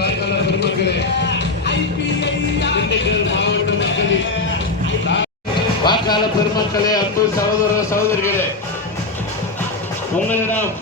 வாக்காளர் பெருமக்களே, திண்டுக்கல் மாவட்ட மக்களின் வாக்காளர் பெருமக்களே, அன்பு சகோதர சகோதரிகளே, உங்களிடம்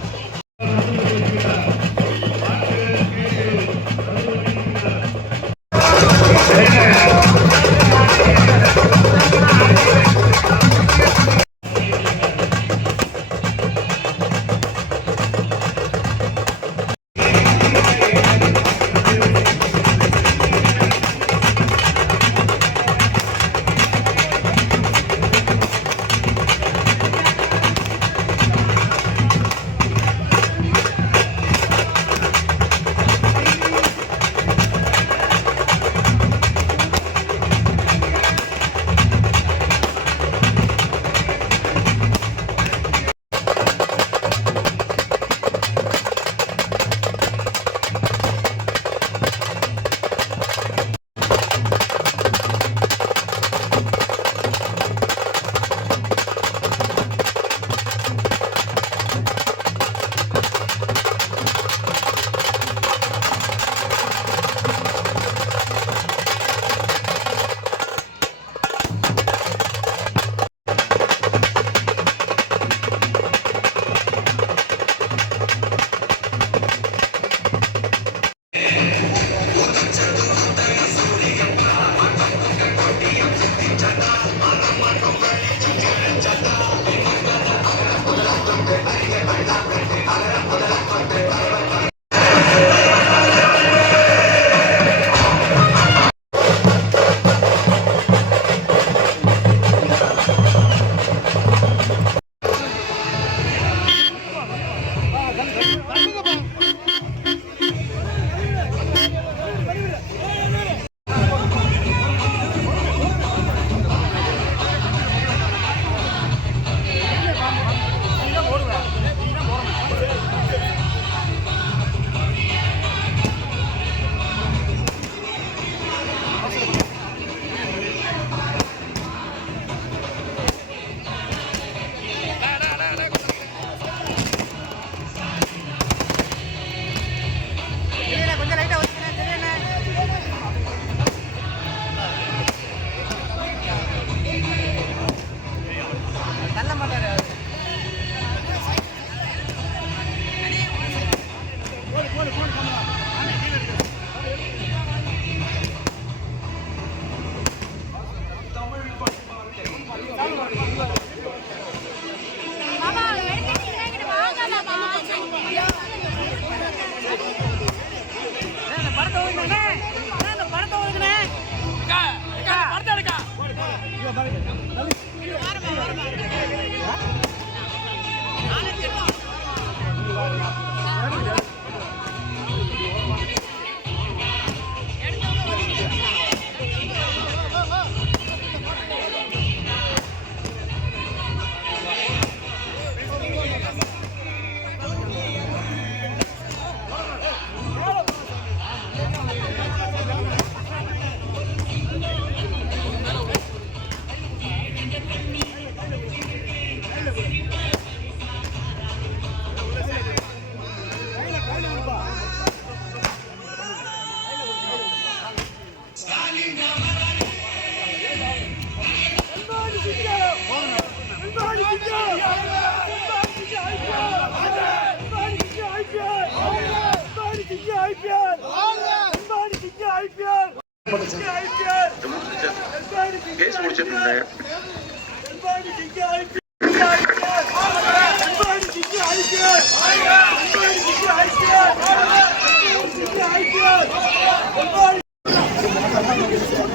கேஸ் முடிச்சிருந்தேன்.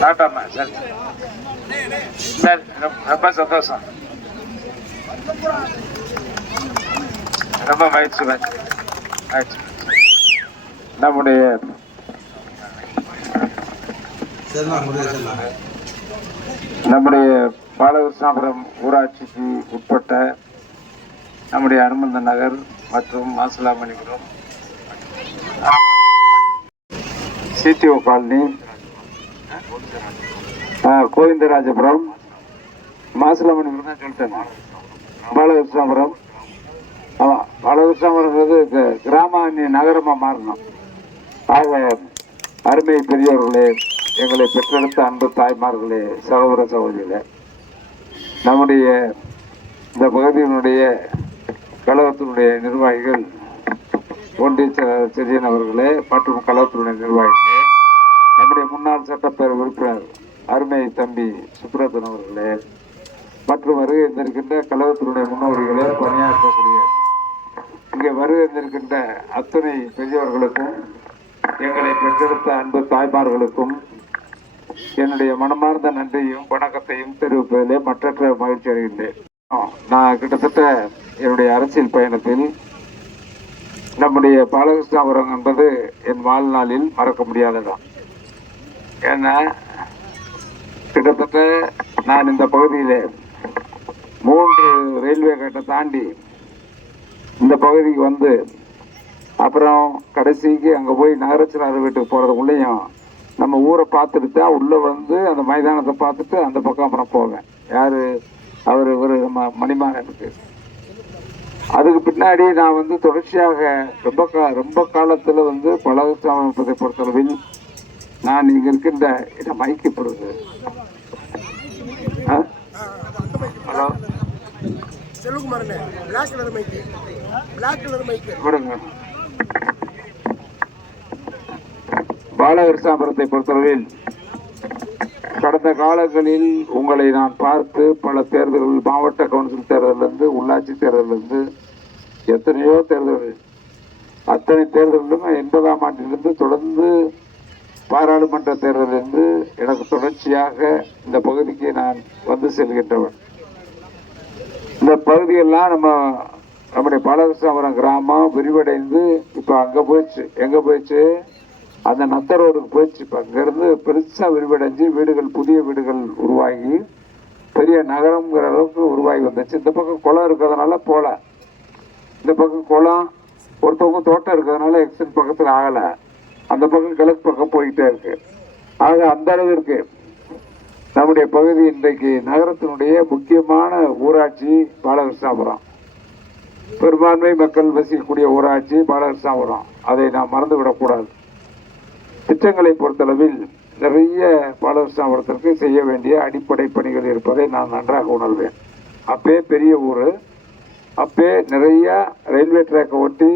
டாட்டாமா சார் சார் ரொம்ப சந்தோஷம், ரொம்ப மகிழ்ச்சி. நம்முடைய பாலகிருஷ்ணாபுரம் ஊராட்சிக்கு உட்பட்ட நம்முடைய அனுமந்த நகர் மற்றும் மாசிலாமணிபுரம் சிடிஓ காலனி, கோவிந்தராஜபுரம், மாசிலாமணிபுரம் தான் சொல்லிட்டேன், பாலகிருஷ்ணாபுரம், ஆமாம், பல வருஷம் வரும்போது கிராம நகரமாக மாறணும். ஆக அருமை பெரியவர்களே, எங்களை பெற்றெடுத்த அன்பு தாய்மார்களே, சகோதர சகோதரிகளே, நம்முடைய இந்த பகுதியினுடைய கழகத்தினுடைய நிர்வாகிகள், ஒன்றிய செரியன் அவர்களே மற்றும் கழகத்தினுடைய நிர்வாகிகளே, நம்முடைய முன்னாள் சட்டப்பேரவை உறுப்பினர் அருமை தம்பி சுப்ரதன் அவர்களே, மற்றும் வருகை இருந்திருக்கின்ற கழகத்தினுடைய முன்னோடிகளே, பணியாற்றக்கூடிய இங்கே வருகை இருந்திருக்கின்ற அத்தனை பெரியவர்களுக்கும், எங்களை பெற்றெடுத்த அன்பு தாய்மார்களுக்கும் என்னுடைய மனமார்ந்த நன்றியும் வணக்கத்தையும் தெரிவிப்பதிலே மற்றற்ற மகிழ்ச்சி அடைகின்றேன். நான் கிட்டத்தட்ட என்னுடைய அரசியல் பயணத்தில் நம்முடைய பாலகிருஷ்ணாபுரம் என்பது என் வாழ்நாளில் மறக்க முடியாததான். ஏன்னா கிட்டத்தட்ட நான் இந்த பகுதியில் 3 ரயில்வே கேட்டை தாண்டி இந்த பகுதிக்கு வந்து அப்புறம் கடைசிக்கு அங்கே போய் நகராட்சியாளர் வீட்டுக்கு போகிறதுக்குள்ளேயும் நம்ம ஊரை பார்த்துட்டு தான் உள்ளே வந்து அந்த மைதானத்தை பார்த்துட்டு அந்த பக்கம் அப்புறம் போவேன். யார் அவர் ஒரு நம்ம மணிமாறனுக்கு. அதுக்கு பின்னாடி நான் வந்து தொடர்ச்சியாக ரொம்ப காலத்தில் வந்து பலகசாமத்தை பொறுத்தளவில் நான் இங்கே இருக்கின்ற இதை மைக்கப்படுது. ஹலோ விடுங்க. பாலகிருஷ்ணாபுரத்தை பொறுத்தளவில் கடந்த காலங்களில் உங்களை நான் பார்த்து பல தேர்தல்கள், மாவட்ட கவுன்சில் தேர்தலிருந்து உள்ளாட்சி தேர்தலிருந்து எத்தனையோ தேர்தல்கள், அத்தனை தேர்தலிலும் 80ஆம் ஆண்டிலிருந்து தொடர்ந்து பாராளுமன்ற தேர்தலிருந்து எனக்கு தொடர்ச்சியாக இந்த பகுதிக்கு நான் வந்து செல்கின்றவன். இந்த பகுதியெல்லாம் நம்முடைய பாலகிருஷ்ணாபுரம் கிராமம் விரிவடைந்து இப்போ அங்கே போயிடுச்சு. எங்கே போயிடுச்சு? அந்த நத்தரோடுக்கு போயிடுச்சு. இப்போ அங்கேருந்து பெருசாக விரிவடைஞ்சு வீடுகள், புதிய வீடுகள் உருவாகி பெரிய நகரம்ங்கிற அளவுக்கு உருவாகி வந்துச்சு. இந்த பக்கம் குளம் இருக்கிறதுனால போல, இந்த பக்கம் குளம் ஒருத்தவங்க தோட்டம் இருக்கிறதுனால எக்ஸன் பக்கத்தில் ஆகலை. அந்த பக்கம் கிழக்கு பக்கம் போய்கிட்டே இருக்கு. ஆக அந்த அளவிற்கு நம்முடைய பகுதி இன்றைக்கு நகரத்தினுடைய முக்கியமான ஊராட்சி பாலகிருஷ்ணாபுரம். பெரும்பான்மை மக்கள் வசிக்கக்கூடிய ஊராட்சி பாலகிருஷ்ணாபுரம். அதை நாம் மறந்துவிடக்கூடாது. திட்டங்களை பொறுத்தளவில் நிறைய பாலகிருஷ்ணாபுரத்திற்கு செய்ய வேண்டிய அடிப்படை பணிகள் இருப்பதை நான் நன்றாக உணர்வேன். அப்பே பெரிய ஊர், அப்பே நிறைய ரயில்வே ட்ராக்கை ஒட்டி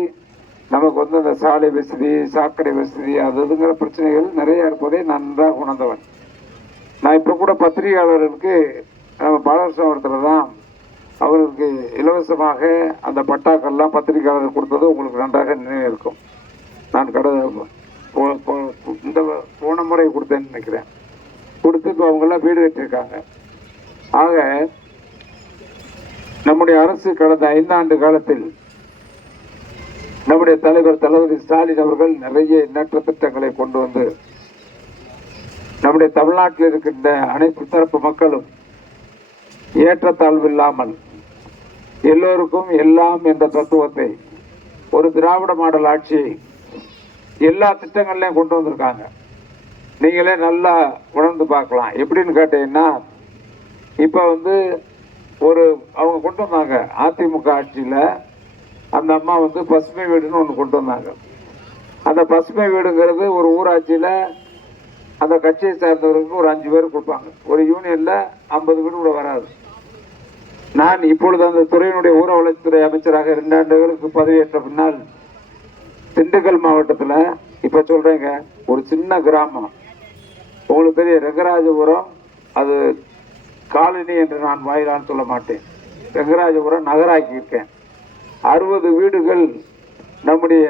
நமக்கு வந்து அந்த சாலை வசதி, சாக்கடை வசதி, அதுங்கிற பிரச்சனைகள் நிறைய இருப்பதை நான் நன்றாக உணர்ந்தவன். நான் இப்போ கூட பத்திரிகையாளர்களுக்கு நம்ம பாலகிருஷ்ணாபுரத்தில் தான் அவருக்கு இலவசமாக அந்த பட்டாக்கள்லாம் பத்திரிகையாளர் கொடுத்தது உங்களுக்கு நன்றாக நினைவு இருக்கும். நான் இந்த போன முறை கொடுத்தேன்னு நினைக்கிறேன். கொடுத்து இப்போ அவங்கெல்லாம் வீடு கட்டியிருக்காங்க. ஆக நம்முடைய அரசு கடந்த 5 ஆண்டு காலத்தில் நம்முடைய தலைவர் தளபதி ஸ்டாலின் அவர்கள் நிறைய எண்ணற்ற திட்டங்களை கொண்டு வந்து நம்முடைய தமிழ்நாட்டில் இருக்கின்ற அனைத்து தரப்பு மக்களும் ஏற்றத்தாழ்வு இல்லாமல் எல்லோருக்கும் எல்லாம் என்ற தத்துவத்தை, ஒரு திராவிட மாடல் ஆட்சியை எல்லா திட்டங்கள்லையும் கொண்டு வந்திருக்காங்க. நீங்களே நல்லா உணர்ந்து பார்க்கலாம். எப்படின்னு கேட்டீங்கன்னா, இப்போ வந்து அவங்க கொண்டு வந்தாங்க அதிமுக ஆட்சியில். அந்த அம்மா வந்து பசுமை வீடுன்னு ஒன்று கொண்டு வந்தாங்க. அந்த பசுமை வீடுங்கிறது ஒரு ஊராட்சியில் அந்த கட்சியை சார்ந்தவர்களுக்கு ஒரு 5 பேர் கொடுப்பாங்க. ஒரு யூனியனில் 50 வீடு கூட வராது. நான் இப்பொழுது அந்த துறையினுடைய ஊர வளர்ச்சித்துறை அமைச்சராக 2 ஆண்டுகளுக்கு பதவியேற்ற பின்னால் திண்டுக்கல் மாவட்டத்தில் இப்போ சொல்கிறேங்க, ஒரு சின்ன கிராமம் உங்களுக்கு தெரியும், ரெங்கராஜபுரம். அது காலனி என்று நான் வாயிலான்னு சொல்ல மாட்டேன். ரெங்கராஜபுரம் நகராக்கியிருக்கேன். 60 வீடுகள் நம்முடைய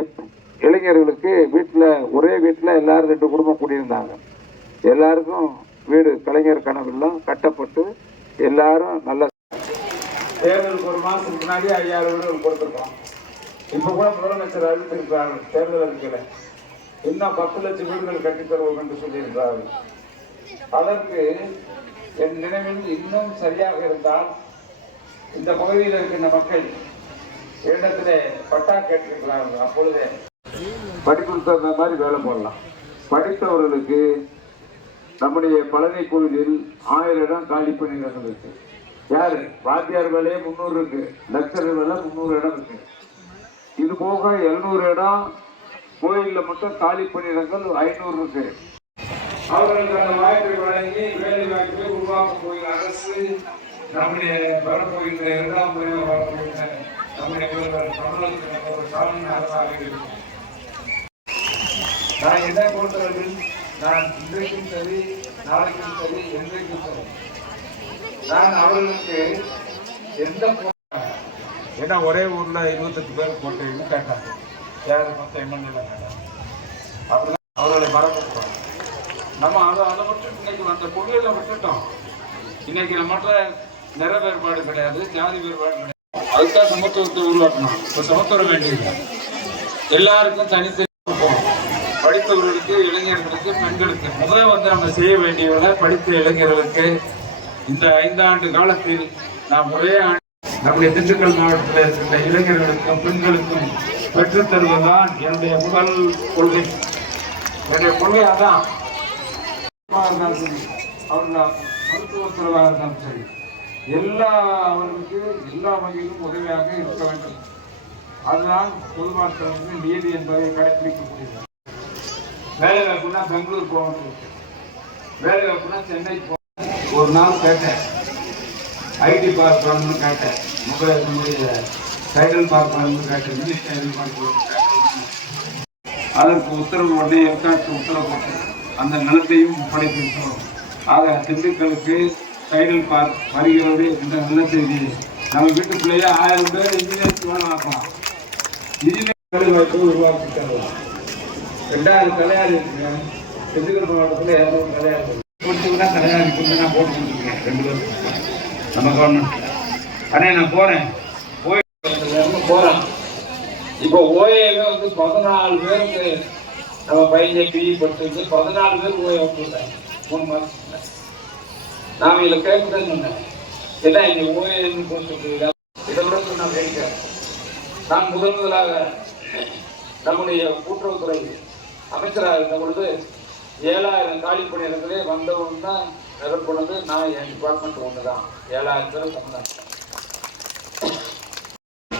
இளைஞர்களுக்கு வீட்டில், ஒரே வீட்டில் எல்லாரும் 2 குடும்பம் கூடியிருந்தாங்க. எல்லாருக்கும் வீடு கலைஞர் கனவெல்லாம் கட்டப்பட்டு எல்லாரும் நல்ல தேர்தலுக்கு 1 மாதத்துக்கு முன்னாடி 5000 வீடுகள் கொடுத்துருக்கோம். இப்போ கூட முதலமைச்சர் அறிவித்திருக்கிறார்கள் தேர்தல் அறிக்கையில் இன்னும் 10 லட்சம் வீடுகள் கட்டித்தருவோம் என்று சொல்லியிருக்கிறார்கள். அதற்கு என் நினைவில் இன்னும் சரியாக இருந்தால் இந்த பகுதியில் இருக்கின்ற மக்கள் இடத்திலே பட்டா கேட்டிருக்கிறார்கள். அப்பொழுதே படிப்புக்கு தகுந்த மாதிரி வேலை போடலாம். படித்தவர்களுக்கு நம்முடைய பழனி கோவிலில் 1000 இடம் காலி பண்ணிடங்கள் இருக்கு. யாரு வாத்தியார் வேலையே 300 இருக்கு, லெக்சரர் வேலை 300 இடம் இருக்கு. இது போக 700 இடம் கோயில்ல மட்டும் காலி பணியிடங்கள் 500 இருக்கு. அவர்களுக்கு அந்த வாய்ப்பை வழங்கி வேலை வாய்ப்பை உருவாக்க போகிற அரசு நம்முடைய வரப்போகின்ற 2ஆம் முறையாக வரப்போகின்ற நம்முடைய தமிழகத்திற்கு ஒரு சாதனை அரசாக இருக்கும். நான் என்ன பொறுத்தவரையில் நான் இன்றைக்கும் சரி, நாளைக்கும் சரி, என்றைக்கும் சரி, நான் அவர்களுக்கு எந்த ஏன்னா ஒரே ஊர்ல 28 பேர் போட்டு கேட்டாங்க, யாரு மொத்தம் எம்எல்ஏ கேட்டாங்க. அப்படிதான் அவர்களை மறந்துட்டோம். நம்ம அதை மட்டும் இன்னைக்கு அந்த கொள்கையில விட்டுட்டோம். இன்னைக்கு நம்மகிட்ட நிற வேறுபாடு கிடையாது, ஜாதி வேறுபாடு கிடையாது. அதுதான் சமத்துவத்தை உருவாக்கணும். இப்போ சமத்துவம் வேண்டியது எல்லாருக்கும் தனித்தனி படித்தவர்களுக்கு, இளைஞர்களுக்கு, பெண்களுக்கு முதல்ல வந்து நம்ம செய்ய வேண்டியவரை படித்த இளைஞர்களுக்கு இந்த 5 ஆண்டு காலத்தில் நாம் ஒரே நம்முடைய திண்டுக்கல் மாவட்டத்தில் இருக்கின்ற இளைஞர்களுக்கும் பெண்களுக்கும் பெற்றுத் தருவதுதான் என்னுடைய முதல் கொள்கை. என்னுடைய கொள்கை அதான். இருந்தாலும் சரி, அவர்கள் மருத்துவத்துறையாக இருந்தாலும் சரி, அவர்களுக்கு எல்லா வகையிலும் உதவியாக இருக்க வேண்டும். அதுதான் பொதுமக்களுக்கு நீதி என்பதை கடைபிடிக்கக்கூடியது. வேலை வாய்ப்புனா பெங்களூர் போக வேண்டியிருக்கு, வேலை வாய்ப்புனா சென்னை போக. ஒரு நாள் கேட்டேன், ஐடி பார்க் பண்ணணும்னு கேட்டேன், நம்முடைய டைடல் பார்க் பண்ணணும்னு கேட்டேன், மினிஸ்டர் அதற்கு உத்தரவு உடனே ஏற்காட்டு உத்தரவு போட்டேன். அந்த நிலத்தையும் படைத்திருக்கிறோம். ஆக திண்டுக்கலுக்கு டைடல் பார்க் வருகிறது என்ற நல்ல செய்தி. நம்ம வீட்டு பிள்ளைய 1000 பேர் இன்ஜினியர்ஸ் வேலை ஆக்கலாம், இன்ஜினியர் வேலை வாய்ப்பு உருவாக்கி தரலாம். 2000 கலையாளி இருக்குங்க திண்டுக்கல் மாவட்டத்தில். 200 கலையாளி கொடுத்தீங்கன்னா கலையாளி நான் போட்டு கொடுத்துருக்கேன் 2 வருஷத்துக்கு நம்ம கவர்மெண்ட். அண்ணே நான் போறேன், போறேன். இப்போ ஓஏவே வந்து 14 பேருக்கு நம்ம பையன் பிரிவுபட்டு 14 பேர் ஓஏ வந்துட்டாங்க 3 மாதத்துக்கு. நான் இதில் கேட்குறேன்னு சொன்னேன், ஏன்னா இங்கே ஓஏன்னு கொடுத்துருக்கீங்க. இதை விட சொன்ன வேடிக்கை, நான் முதலாக நம்முடைய கூட்டுறவுத்துறை அமைச்சராக இருந்த பொழுது 7000 காலி பணியிடங்களே வந்தவங்க தான் நிரப்புனது. நான் என் டிபார்ட்மெண்ட் ஒன்று தான் 7000 பேர் சொன்னேன்.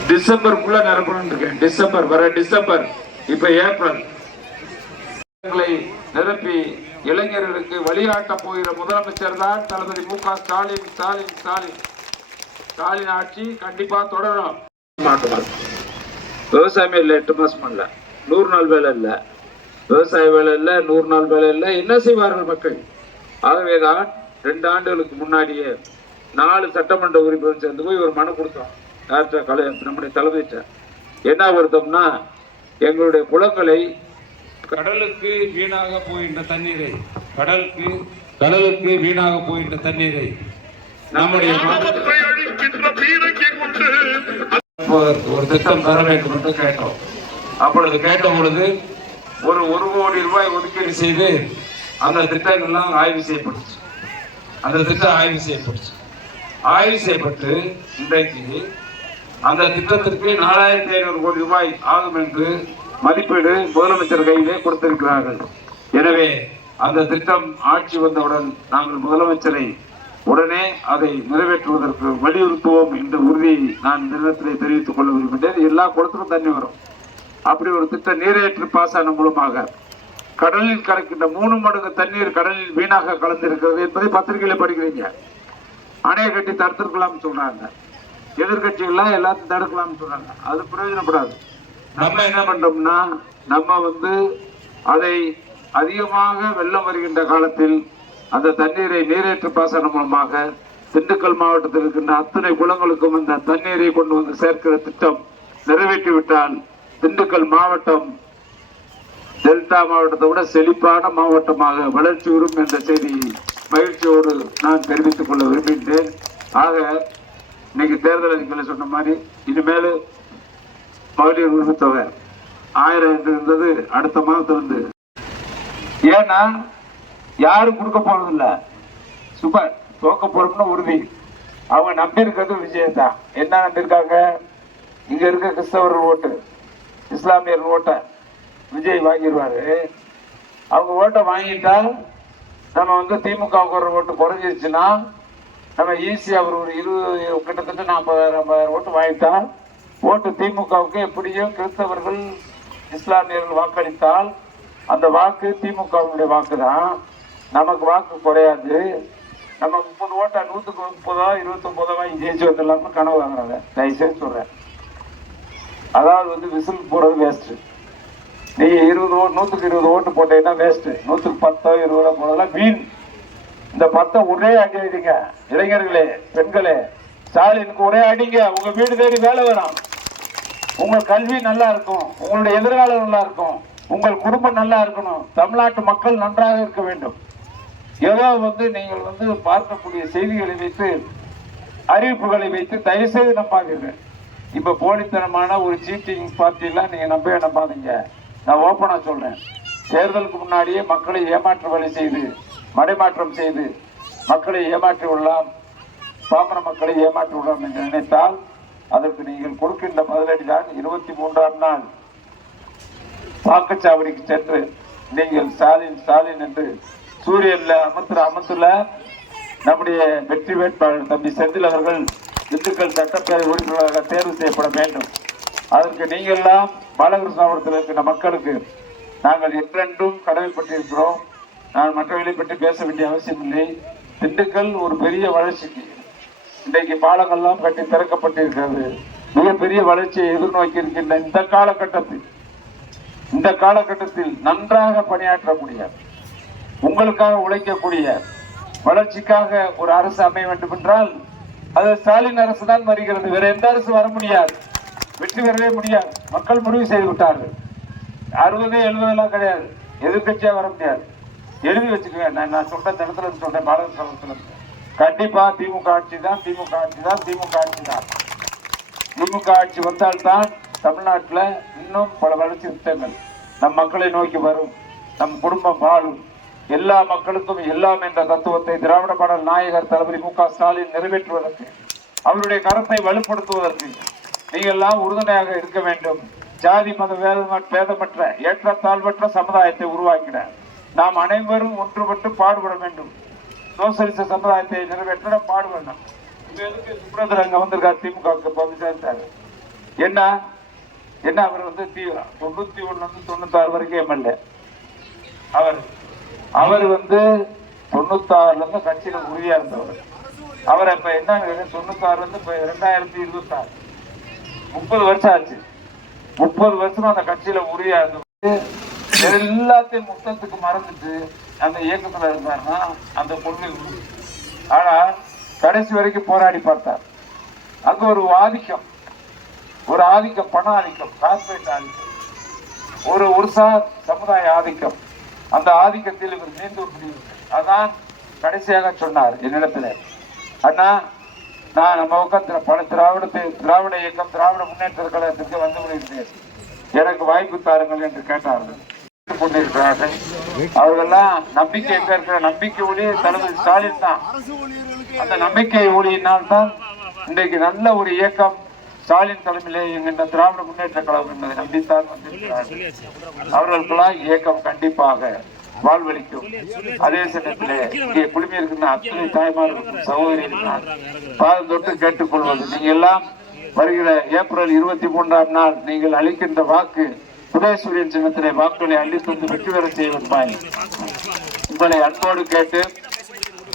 டிசம்பருக்குள்ள நிரப்பணும் இருக்கேன். டிசம்பர் வர டிசம்பர், இப்ப ஏப்ரல் நிரப்பி இளைஞர்களுக்கு வழிகாட்ட போகிற முதலமைச்சர் தான் தளபதி மு.க. ஸ்டாலின். ஸ்டாலின் ஸ்டாலின் ஸ்டாலின் ஆட்சி கண்டிப்பா தொடரும். விவசாயமே இல்லை, 8 மாசம் பண்ணல, 100 நாள் வேலை இல்லை, விவசாய வேலை இல்லை, 100 நாள் வேலை இல்லை. என்ன செய்வார்கள் மக்கள்? ஆகவேதான் 2 ஆண்டுகளுக்கு முன்னாடியே 4 சட்டமன்ற உறுப்பினர் சேர்ந்து போய் ஒரு மனு கொடுத்தோம். நம்முடைய தலைமையிட்ட என்ன கொடுத்தோம்னா, எங்களுடைய குளங்களை கடலுக்கு வீணாக போகின்ற தண்ணீரை, கடலுக்கு வீணாக போகின்ற தண்ணீரை நம்முடைய ஒரு திட்டம் தர வேண்டும் என்று கேட்டோம். அப்பொழுது கேட்ட பொழுது ஒரு 1 கோடி ரூபாய் ஒதுக்கீடு செய்து அந்த திட்டங்கள்லாம் ஆய்வு செய்யப்பட்டுச்சு. அந்த திட்டம் ஆய்வு செய்யப்பட்டு இன்றைக்கு அந்த திட்டத்திற்கு 4500 கோடி ரூபாய் ஆகும் என்று மதிப்பீடு முதலமைச்சர் கையிலே கொடுத்திருக்கிறார்கள். எனவே அந்த திட்டம் ஆட்சி வந்தவுடன் நாங்கள் முதலமைச்சரை உடனே அதை நிறைவேற்றுவதற்கு வலியுறுத்துவோம் என்ற உறுதியை நான் இந்த நேரத்திலே தெரிவித்துக் கொள்ள விரும்புகிறேன். எல்லா குளத்துக்கும் தண்ணி வரும். அப்படி ஒரு திட்டம் நீரேற்று பாசனம் மூலமாக கடலில் கலக்கின்ற 3 மடங்கு தண்ணீர் கடலில் வீணாக கலந்திருக்கிறது என்பதை பத்திரிகையில படிக்கிறீங்க. அணையை கட்டி தடுத்திருக்கலாம் சொல்றாங்க, எதிர்கட்சிகள்லாம் எல்லாத்தையும் தடுக்கலாம்னு சொல்றாங்க. அது பிரயோஜனப்படாது. நம்ம என்ன பண்றோம்னா, நம்ம வந்து அதை அதிகமாக வெள்ளம் வருகின்ற காலத்தில் அந்த தண்ணீரை நீரேற்று பாசனம் மூலமாக திண்டுக்கல் மாவட்டத்தில் இருக்கின்ற அத்தனை குளங்களுக்கும் அந்த தண்ணீரை கொண்டு வந்து சேர்க்கிற திட்டம் நிறைவேற்றிவிட்டால் திண்டுக்கல் மாவட்டம் டெல்டா மாவட்டத்தை விட செழிப்பான மாவட்டமாக வளர்ச்சி வரும் என்ற செய்தியை மகிழ்ச்சியோடு நான் தெரிவித்துக் கொள்ள விரும்புகின்றேன். ஆக இன்னைக்கு தேர்தல் அறிக்கையில் சொன்ன மாதிரி இனிமேல் மகளிர் உரிமை தொகை 1000 என்று இருந்தது அடுத்த மாதத்திலிருந்து. ஏன்னா யாரும் கொடுக்க போறதில்லை, சூப்பர் தோக்க போறோம்னு உறுதி. அவங்க நம்பியிருக்கிறது விஜயதான். என்ன நம்பியிருக்காங்க? இங்க இருக்க கிறிஸ்தவர்கள் ஓட்டு, இஸ்லாமியர்கள் ஓட்டை விஜய் வாங்கிடுவாரு. அவங்க ஓட்டை வாங்கிட்டா நம்ம வந்து திமுக ஓட்டு குறைஞ்சிருச்சுன்னா நம்ம ஈஸியா ஒரு 20 கிட்டத்தட்ட 40,000 ஓட்டு வாங்கிட்டா ஓட்டு திமுகவுக்கு எப்படியும் கிறிஸ்தவர்கள் இஸ்லாமியர்கள் வாக்களித்தால் அந்த வாக்கு திமுகவுடைய வாக்கு தான். நமக்கு வாக்கு குறையாது. நம்ம 30 ஓட்டா 100க்கு 30 29 ஜெயிச்சு வந்துடலாம்னு கனவு வாங்குறாங்க. தயவுசெய்து சொல்றேன், அதாவது விசில் போறது வேஸ்ட். நீங்க 100க்கு 20 ஓட்டு போட்டீங்கன்னா வேஸ்ட். 100க்கு 10 20 போனதெல்லாம் வீண். இந்த 10 ஒரே அடி அடிங்க. இளைஞர்களே, பெண்களே, ஸ்டாலினுக்கு ஒரே அடிங்க. உங்க வீடு தேடி வேலை வரும். உங்க கல்வி நல்லா இருக்கும், உங்களுடைய எதிர்காலம் நல்லா இருக்கும், உங்கள் குடும்பம் நல்லா இருக்கணும், தமிழ்நாட்டு மக்கள் நன்றாக இருக்க வேண்டும். ஏதோ நீங்கள் பார்க்கக்கூடிய செய்திகளை வைத்து, அறிவிப்புகளை வைத்து தயவு செய்து நம்பாதீர்கள். இப்ப போலித்தனமான ஒரு சீட்டிங் பார்ட்டிலாம் நீங்க நம்பாதீங்க. நான் ஓப்பனா சொல்றேன், தேர்தலுக்கு முன்னாடியே மக்களை ஏமாற்று வழி செய்து, மடைமாற்றம் செய்து மக்களை ஏமாற்றி விடலாம், பாமர மக்களை ஏமாற்றி விடலாம் என்று நினைத்தால் அதற்கு நீங்கள் கொடுக்கின்ற பதிலடி தான் 23ஆம் நாள் வாக்குச்சாவடிக்கு சென்று நீங்கள் ஸ்டாலின் என்று சூரியன்ல அமர்ந்துள்ள நம்முடைய வெற்றி வேட்பாளர் தம்பி செந்தில் அவர்கள் திண்டுக்கல் சட்டப்பேரவை உறுப்பினராக தேர்வு செய்யப்பட வேண்டும். அதற்கு நீங்கள்லாம் பாலகிருஷ்ணாபுரத்தில் இருக்கின்ற மக்களுக்கு நாங்கள் என்றென்றும் கடமைப்பட்டிருக்கிறோம். நான் மற்றவர்களை பற்றி பேச வேண்டிய அவசியம் இல்லை. திண்டுக்கல் ஒரு பெரிய வளர்ச்சிக்கு இன்றைக்கு பாலங்கள்லாம் கட்டி திறக்கப்பட்டிருக்கிறது. மிகப்பெரிய வளர்ச்சியை எதிர்நோக்கி இருக்கின்ற இந்த காலகட்டத்தில் நன்றாக பணியாற்றக்கூடிய, உங்களுக்காக உழைக்கக்கூடிய, வளர்ச்சிக்காக ஒரு அரசு அமைய வேண்டும் என்றால் அது ஸ்டாலின் அரசு தான் வருகிறது. வேற எந்த அரசு வர முடியாது, வெற்றி பெறவே முடியாது. மக்கள் முடிவு செய்து விட்டார்கள். 60 70 கிடையாது, எதிர்கட்சியா வர முடியாது. எழுதி வச்சுக்குவேன். நான் சொல்ற தினத்துல சொல்றேன், பாலகிருஷ்ண கண்டிப்பா திமுக ஆட்சி தான். திமுக ஆட்சி வந்தால்தான் தமிழ்நாட்டில் இன்னும் பல வளர்ச்சி திட்டங்கள் நம் மக்களை நோக்கி வரும், நம் குடும்பம் வாழும். எல்லா மக்களுக்கும் எல்லாம் என்ற தத்துவத்தை திராவிட மாடல் நாயகர் தளபதி மு.க. ஸ்டாலின் நிறைவேற்றுவதற்கு, அவருடைய கரத்தை வலுப்படுத்துவதற்கு நீங்கள் எல்லாம் உறுதுணையாக இருக்க வேண்டும். ஜாதி மத பேதமற்ற ஏற்றத்தாழ்வற்ற சமுதாயத்தை உருவாக்கிட நாம் அனைவரும் ஒன்றுபட்டு பாடுபட வேண்டும். சோசியலிச சமுதாயத்தை நிறைவேற்ற பாடுபடணும். சுப்ரதர் அங்க வந்திருக்காரு, திமுக பங்கு சேர்த்தாரு. என்ன அவர் 91 96 வரைக்கும் எம்எல்ஏ. அவர் 96ல இருந்து கட்சியில உறுதியா இருந்தவர். அவர் இப்ப என்ன 96ல இருந்து 2026 30 வருஷம் ஆச்சு. 30 வருஷமா அந்த கட்சியில உறுதியா இருந்தவர் எல்லாத்தையும் முத்தத்துக்கு மறந்துட்டு அந்த இயக்கத்துல இருந்தாருன்னா அந்த கொள்கை. ஆனா கடைசி வரைக்கும் போராடி பார்த்தார். அங்க ஒரு ஆதிக்கம், பண ஆதிக்கம், கார்பரேட் ஆதிக்கம், ஒரு சார் சமுதாய ஆதிக்கம். அந்த ஆதிக்கத்தில் இவர் நீண்டு முடியும். அதான் கடைசியாக சொன்னார் என்னிடத்துல, அண்ணா நான் நம்ம பல திராவிட இயக்கம், திராவிட முன்னேற்ற கழகத்திற்கு வந்து விடுகிறேன், எனக்கு வாய்ப்பு தாருங்கள் என்று கேட்டார்கள். கொண்டிருக்கிறார்கள். அவர்கள்லாம் நம்பிக்கை எங்க இருக்கிற நம்பிக்கை ஒளி தளபதி ஸ்டாலின் தான். அந்த நம்பிக்கை ஒளியினால் தான் இன்றைக்கு நல்ல ஒரு இயக்கம் ஸ்டாலின் தலைமையிலே என்கின்ற திராவிட முன்னேற்ற கழகம் என்பதை நம்பித்தான் வந்திருக்கிறார்கள். அவர்களுக்கெல்லாம் இயக்கம் கண்டிப்பாக வாழ்வளிக்கும். அதே சமயத்திலே இங்கே குழுமி இருக்கின்ற அத்தனை தாய்மார்களுக்கும் சகோதரிகளுக்கும் பாதம் தொட்டு கேட்டுக்கொள்வது, நீங்க எல்லாம் வருகிற ஏப்ரல் 23ஆம் நாள் நீங்கள் அளிக்கின்ற வாக்கு உதயசூரியன் சின்னத்திலே வாக்குகளை அள்ளித்தந்து வெற்றி பெற செய்வதாய் உங்களை அன்போடு கேட்டு,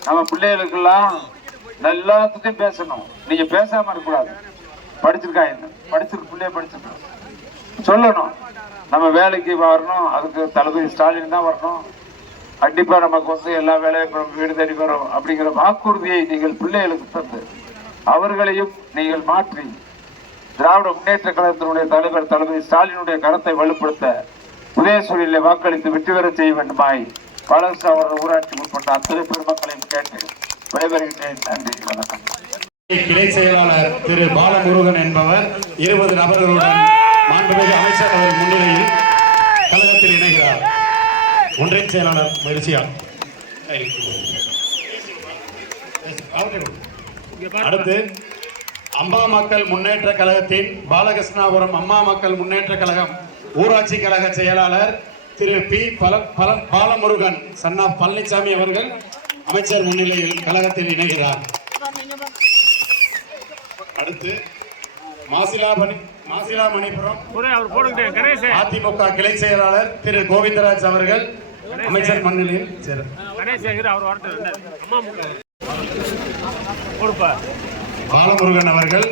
நம்ம பிள்ளைகளுக்கெல்லாம் எல்லாத்துக்கும் பேசணும். நீங்க பேசாம இருக்கக்கூடாது. பிள்ளைய படிச்சிருக்கோம் சொல்லணும். நம்ம வேலைக்கு வரணும், அதுக்கு தளபதி ஸ்டாலின் தான் வரணும். கண்டிப்பா நமக்கு எல்லா வேலையும் வீடு தேடி வரும் அப்படிங்கிற வாக்குறுதியை நீங்கள் பிள்ளைகளுக்கு தந்து அவர்களையும் நீங்கள் மாற்றி திராவிட முன்னேற்ற கழகத்தினுடைய தலைவர் தளபதி ஸ்டாலினுடைய கரத்தை வலுப்படுத்த உதயசூரியனிலே வாக்களித்து வெற்றி பெற செய்ய வேண்டுமாய் பாலகிருஷ்ண அவர்கள் ஊராட்சி உட்பட்ட அத்தனை பெருமக்களையும் கேட்டு விடைபெறுகின்றேன். நன்றி, வணக்கம். கிளை செயலாளர் திரு பாலமுருகன் என்பவர் 20 நபர்களுடன் மாண்புமிகு அமைச்சர் அவர் முன்னிலையில் கழகத்தில் இணைகிறார். ஒன்றிய செயலாளர் மகிழ்ச்சியா. அடுத்து அம்மா மக்கள் முன்னேற்ற கழகத்தின் பாலகிருஷ்ணாபுரம் அம்மா மக்கள் முன்னேற்ற கழகம் ஊராட்சி கழக செயலாளர் திரு பி. பாலமுருகன் சன்னா பழனிசாமி அவர்கள் அமைச்சர் முன்னிலையில் கழகத்தில் இணைகிறார். அடுத்து மாசிலா மணிபுரம் அவர் போடுங்க கணேஷ் அதிமுக கிளை செயலாளர் திரு கோவிந்தராஜ் அவர்கள் அமைச்சர் முன்னிலையில் கணேஷ் அவர் வரட்டு அம்மா கொடுப்பா பாலமுருகன் அவர்கள்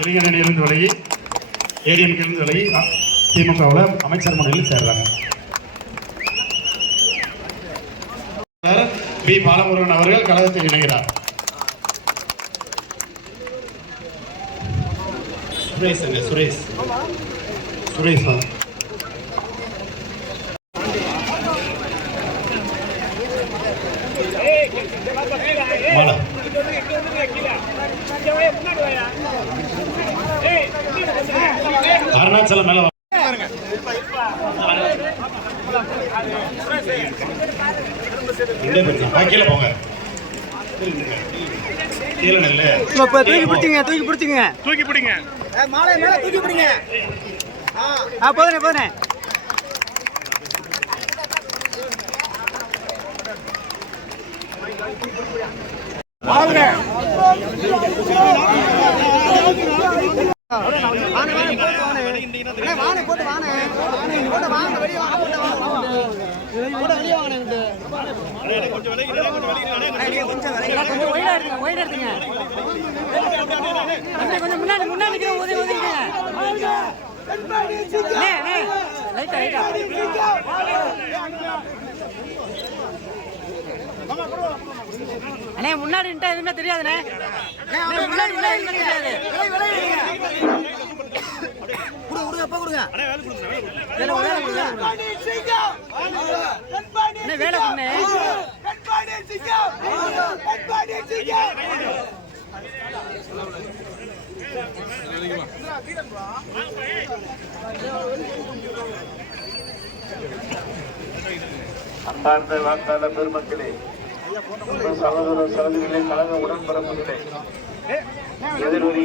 இளைஞரணியிலிருந்து விலகி ஏடிஎம்கிலிருந்து விலகி திமுகவில் அமைச்சர் முன்னிலையில் சேர்றாங்க. பி பாலமுருகன் அவர்கள் கழகத்தில் இணைகிறார். சுரேஷ் மாலா அருணாச்சலம் மேல கீழே போங்க கீழே நெல்லு தூக்கி பிடிங்க மாலை மேல தூக்கி பிடிங்க போதுனே அண்ணே முன்னாடி எதுவுமே தெரியாதுண்ணே முன்னாடி எதுவுமே தெரியாது கொடுங்க வேலை கொடுங்க அன்பார்ந்த வாக்காளர் பெருமக்களே, சகோதர சகோதரிகளே, கழக உடன்பிறப்புகளே, எதிர்வரி